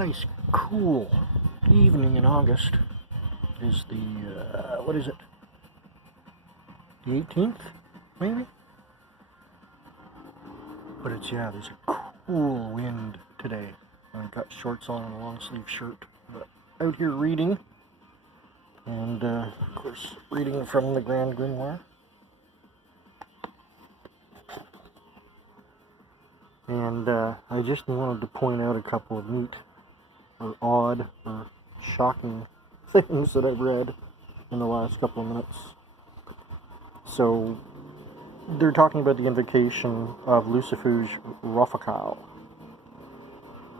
Nice, cool evening in August. It is the, what is it? The 18th, maybe? But it's, yeah, there's a cool wind today. I've got shorts on and a long sleeve shirt, but out here reading, and of course reading from the Grand Grimoire. And I just wanted to point out a couple of neat or odd or shocking things that I've read in the last couple of minutes. So they're talking about the invocation of Lucifer's Raphael,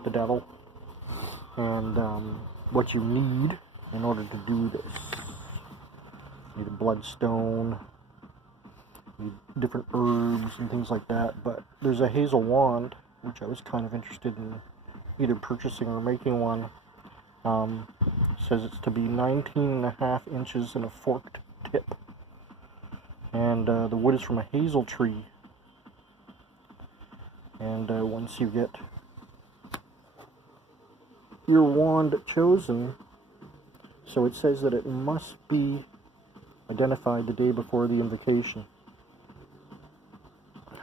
the devil, and what you need in order to do this. You need a bloodstone, you need different herbs and things like that, but there's a hazel wand, which I was kind of interested in either purchasing or making one. Says it's to be 19.5 inches and a forked tip. And the wood is from a hazel tree. And once you get your wand chosen, so it says that it must be identified the day before the invocation.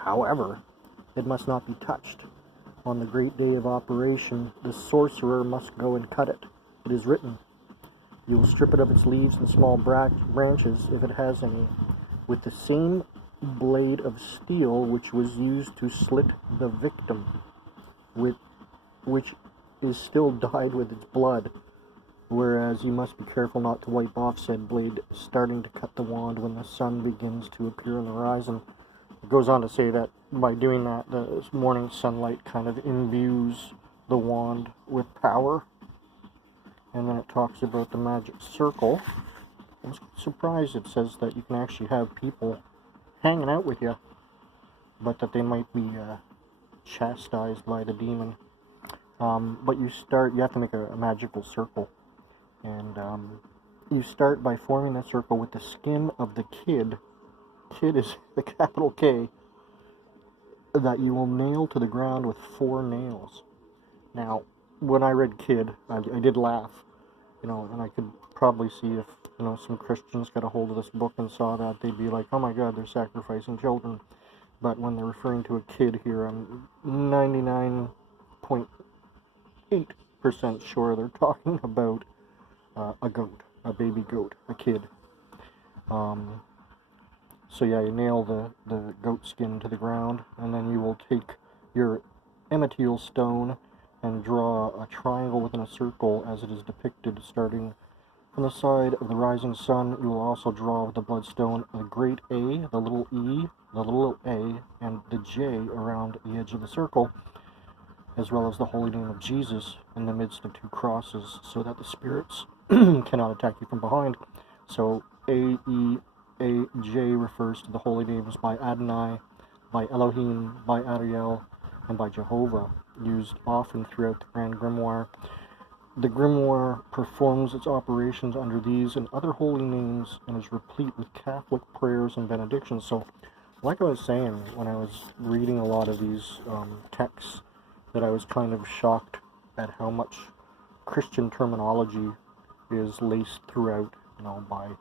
However, it must not be touched. On the great day of operation, the sorcerer must go and cut it. It is written, you will strip it of its leaves and small branches, if it has any, with the same blade of steel which was used to slit the victim, which is still dyed with its blood, whereas you must be careful not to wipe off said blade, starting to cut the wand when the sun begins to appear on the horizon. It goes on to say that by doing that, the morning sunlight kind of imbues the wand with power. And then it talks about the magic circle. I was surprised it says that you can actually have people hanging out with you, but that they might be chastised by the demon. But you have to make a magical circle. And you start by forming that circle with the skin of the kid. Kid is the capital K, that you will nail to the ground with 4 nails. Now, when I read kid, I did laugh, and I could probably see if, some Christians got a hold of this book and saw that, they'd be like, oh my god, they're sacrificing children. But when they're referring to a kid here, I'm 99.8% sure they're talking about a goat, a baby goat, a kid. So yeah, you nail the goat skin to the ground, and then you will take your emetial stone and draw a triangle within a circle as it is depicted, starting from the side of the rising sun. You will also draw with the bloodstone the great A, the little E, the little A, and the J around the edge of the circle, as well as the holy name of Jesus in the midst of 2 crosses, so that the spirits cannot attack you from behind. So A-J refers to the holy names by Adonai, by Elohim, by Ariel, and by Jehovah, used often throughout the Grand Grimoire. The Grimoire performs its operations under these and other holy names and is replete with Catholic prayers and benedictions. So, like I was saying, when I was reading a lot of these texts, that I was kind of shocked at how much Christian terminology is laced throughout, by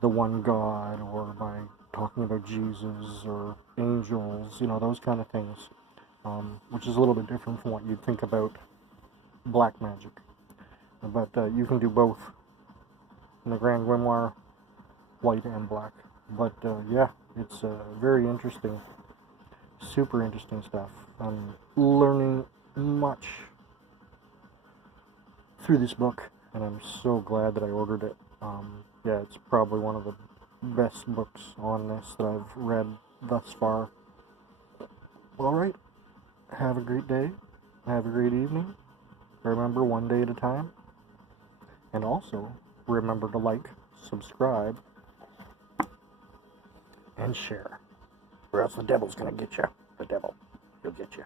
the one God, or by talking about Jesus, or angels, those kind of things, which is a little bit different from what you'd think about black magic. But you can do both in the Grand Grimoire, white and black. But yeah, it's very interesting, super interesting stuff. I'm learning much through this book, and I'm so glad that I ordered it. Yeah, it's probably one of the best books on this that I've read thus far. Alright, have a great day, have a great evening. Remember, one day at a time. And also, remember to like, subscribe, and share. Or else the devil's gonna get you. The devil, he'll get you.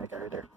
That guy right there.